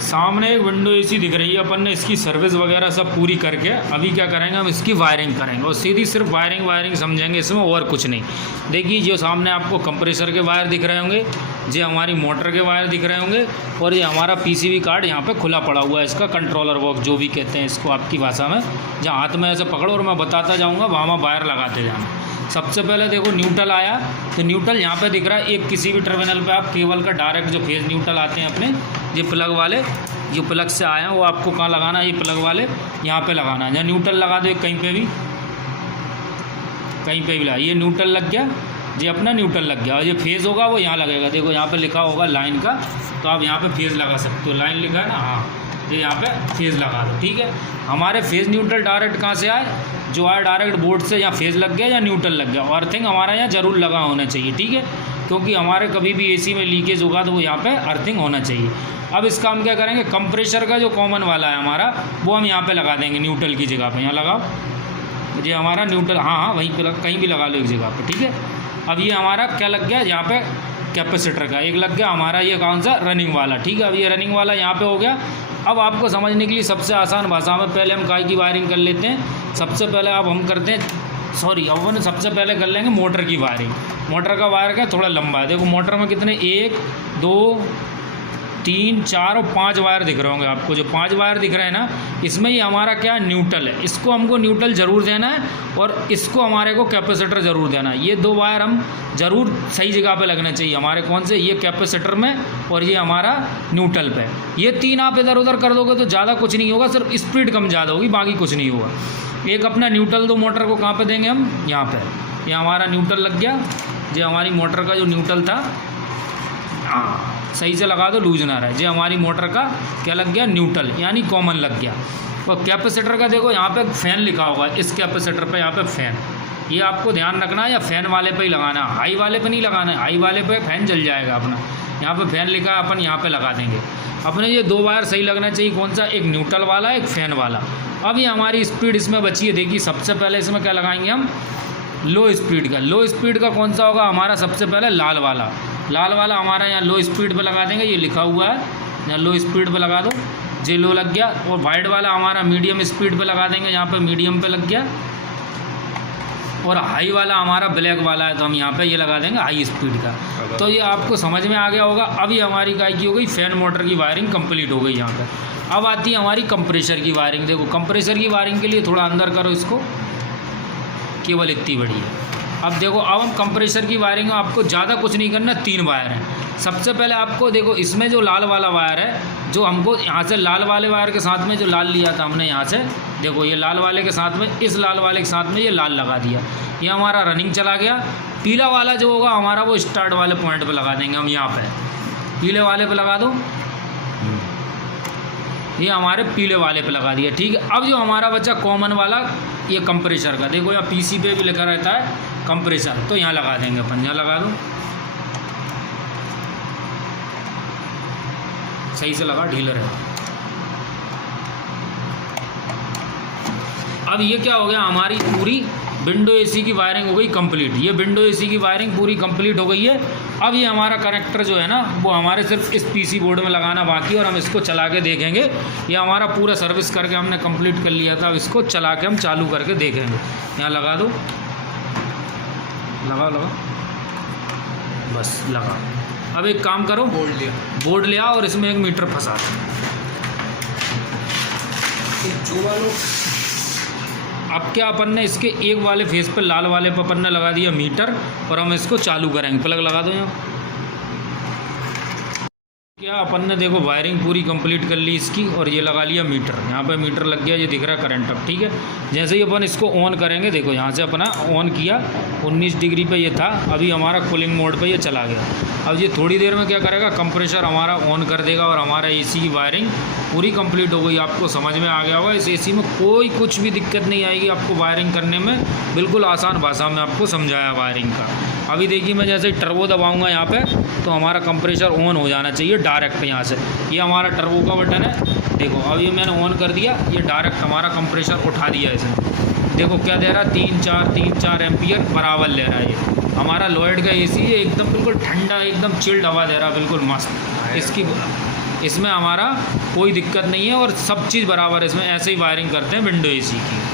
सामने एक window AC दिख रही है, अपन ने इसकी सर्विस वगैरह सब पूरी करके अभी क्या करेंगे, हम इसकी वायरिंग करेंगे और सीधी सिर्फ वायरिंग समझेंगे इसमें, और कुछ नहीं। देखिए जो सामने आपको कंप्रेसर के वायर दिख रहे होंगे, ये हमारी मोटर के वायर दिख रहे होंगे, और ये हमारा पीसीबी कार्ड यहाँ पे खुला पड़ा हुआ है, इसका कंट्रोलर बॉक्स जो भी कहते हैं इसको आपकी भाषा में। जहाँ हाथ में ऐसे पकड़ो और मैं बताता जाऊँगा, वहाँ वायर लगाते जाना। सबसे पहले देखो न्यूट्रल आया, तो न्यूट्रल यहाँ पे दिख रहा है। एक किसी भी टर्मिनल पे आप केबल का डायरेक्ट जो फेज न्यूट्रल आते हैं अपने, ये प्लग वाले जो प्लग से आए हैं वो आपको कहाँ लगाना है, ये प्लग वाले यहाँ पे लगाना है। या न्यूट्रल लगा दो कहीं पे भी लगा, ये न्यूट्रल लग गया, ये अपना न्यूट्रल लग गया। और ये फेज़ होगा वो यहाँ लगेगा, देखो यहाँ पे लिखा होगा लाइन का, तो आप यहाँ पे फेज़ लगा सकते हो। लाइन लिखा है ना, हाँ, ये यहाँ पे फेज़ लगा दो, ठीक है। हमारे फेज़ न्यूट्रल डायरेक्ट कहाँ से आए, जो आए डायरेक्ट बोर्ड से, या फेज़ लग गया या न्यूट्रल लग गया। अर्थिंग हमारा यहाँ ज़रूर लगा होना चाहिए, ठीक है, क्योंकि हमारे कभी भी एसी में लीकेज होगा तो वो यहाँ पे अर्थिंग होना चाहिए। अब इसका हम क्या करेंगे, कंप्रेसर का जो कॉमन वाला है हमारा, वो हम यहाँ पे लगा देंगे न्यूट्रल की जगह पे। यहाँ लगाओ, ये हमारा न्यूट्रल, हाँ वहीं पे कहीं भी लगा लो एक जगह पे, ठीक है। अब ये हमारा क्या लग गया, यहाँ पे कैपेसिटर का एक लग गया हमारा, ये कौन सा, रनिंग वाला, ठीक है। अब ये रनिंग वाला यहाँ पे हो गया। अब आपको समझने के लिए सबसे आसान भाषा में पहले हम काय की वायरिंग कर लेते हैं। सबसे पहले अब हम करते हैं, अब सबसे पहले कर लेंगे मोटर की वायरिंग। मोटर का वायर क्या थोड़ा लंबा है, देखो मोटर में कितने, 1 2 3 4 और 5 वायर दिख रहे होंगे आपको। जो 5 वायर दिख रहे हैं ना, इसमें ये हमारा क्या न्यूट्रल है, इसको हमको न्यूट्रल ज़रूर देना है, और इसको हमारे को कैपेसिटर ज़रूर देना है। ये 2 वायर हम ज़रूर सही जगह पे लगना चाहिए हमारे, कौन से, ये कैपेसिटर में और ये हमारा न्यूट्रल पे। ये 3 आप इधर उधर कर दोगे तो ज़्यादा कुछ नहीं होगा, सिर्फ स्पीड कम ज़्यादा होगी, बाकी कुछ नहीं होगा। एक अपना न्यूट्रल दो मोटर को कहाँ पर देंगे हम, यहाँ पर। ये हमारा न्यूट्रल लग गया, ये हमारी मोटर का जो न्यूट्रल था, हाँ सही से लगा दो, लूज ना रहे। ये हमारी मोटर का क्या लग गया, न्यूट्रल, यानी कॉमन लग गया। और कैपेसिटर का देखो यहाँ पे फैन लिखा होगा, इस कैपेसिटर पे यहाँ पे फैन, ये आपको ध्यान रखना है, या फैन वाले पे ही लगाना है, हाई वाले पे नहीं लगाना है। हाई वाले पे फैन जल जाएगा अपना। यहाँ पे फैन लिखा है, अपन यहाँ पे लगा देंगे। अपने ये 2 वायर सही लगना चाहिए, कौन सा, एक न्यूट्रल वाला, एक फैन वाला। अब ये हमारी स्पीड इसमें बची है, देखिए सबसे पहले इसमें क्या लगाएंगे हम, लो स्पीड का। लो स्पीड का कौन सा होगा हमारा, सबसे पहले लाल वाला। लाल वाला हमारा यहाँ लो स्पीड पे लगा देंगे, ये लिखा हुआ है, यहाँ लो स्पीड पे लगा दो, जे लो लग गया। और वाइट वाला हमारा मीडियम स्पीड पे लगा देंगे, यहाँ पे मीडियम पे लग गया। और हाई वाला हमारा ब्लैक वाला है, तो हम यहाँ पे ये लगा देंगे हाई स्पीड का। तो ये आपको समझ में आ गया होगा। अभी हमारी काय की हो गई, फैन मोटर की वायरिंग कंप्लीट हो गई यहाँ पर। अब आती है हमारी कंप्रेसर की वायरिंग। देखो कंप्रेसर की वायरिंग के लिए थोड़ा अंदर करो इसको, केवल इतनी बड़ी है। अब देखो, अब हम कंप्रेसर की वायरिंग में आपको ज़्यादा कुछ नहीं करना, 3 वायर हैं। सबसे पहले आपको देखो, इसमें जो लाल वाला वायर है, जो हमको यहाँ से लाल वाले वायर के साथ में जो लाल लिया था हमने यहाँ से, देखो ये लाल वाले के साथ में, इस लाल वाले के साथ में ये लाल लगा दिया, ये हमारा रनिंग चला गया। पीला वाला जो होगा हमारा, वो स्टार्ट वाले पॉइंट पर लगा देंगे हम, यहाँ पर पीले वाले पर लगा दो, ये हमारे पीले वाले पे लगा दिया, ठीक है। अब जो हमारा बच्चा कॉमन वाला, ये कंप्रेसर का, देखो यहाँ पीसी पे भी लिखा रहता है कंप्रेसर, तो यहाँ लगा देंगे अपन, यहाँ लगा दो, सही से लगा, ढीला रहे। अब ये क्या हो गया, हमारी पूरी विंडो एसी की वायरिंग हो गई कंप्लीट। ये विंडो एसी की वायरिंग पूरी कंप्लीट हो गई है। अब ये हमारा कनेक्टर जो है ना, वो हमारे सिर्फ इस पीसी बोर्ड में लगाना बाकी है, और हम इसको चला के देखेंगे। ये हमारा पूरा सर्विस करके हमने कंप्लीट कर लिया था, अब इसको चला के हम चालू करके देखेंगे। यहाँ लगा दो, लगा, बस लगा। अब एक काम करो, बोर्ड लिया और इसमें एक मीटर फंसा दो। अब क्या, अपन ने इसके एक वाले फेस पे, लाल वाले पे अपन ने लगा दिया मीटर, और हम इसको चालू करेंगे। प्लग लगा दो यहाँ। क्या अपन ने देखो वायरिंग पूरी कंप्लीट कर ली इसकी, और ये लगा लिया मीटर, यहाँ पे मीटर लग गया, ये दिख रहा है करंट अब, ठीक है। जैसे ही अपन इसको ऑन करेंगे, देखो यहाँ से अपना ऑन किया, 19 डिग्री पे ये था, अभी हमारा कूलिंग मोड पे ये चला गया। अब ये थोड़ी देर में क्या करेगा, कंप्रेसर हमारा ऑन कर देगा, और हमारा एसी की वायरिंग पूरी कंप्लीट हो गई। आपको समझ में आ गया होगा, इस एसी में कोई कुछ भी दिक्कत नहीं आएगी आपको वायरिंग करने में, बिल्कुल आसान भाषा में आपको समझाया वायरिंग का। अभी देखिए, मैं जैसे टर्बो दबाऊंगा यहाँ पे, तो हमारा कंप्रेसर ऑन हो जाना चाहिए डायरेक्ट यहाँ से। ये हमारा टर्बो का बटन है, देखो अब ये मैंने ऑन कर दिया, ये डायरेक्ट हमारा कंप्रेसर उठा दिया इसने। देखो क्या दे रहा है, 3-4 एम्पियर बराबर ले रहा है। ये हमारा लॉयड का एसी है, एकदम बिल्कुल ठंडा, एकदम चिल्ड हवा दे रहा है, बिल्कुल मस्त। इसमें हमारा कोई दिक्कत नहीं है और सब चीज़ बराबर है। इसमें ऐसे ही वायरिंग करते हैं विंडो एसी की।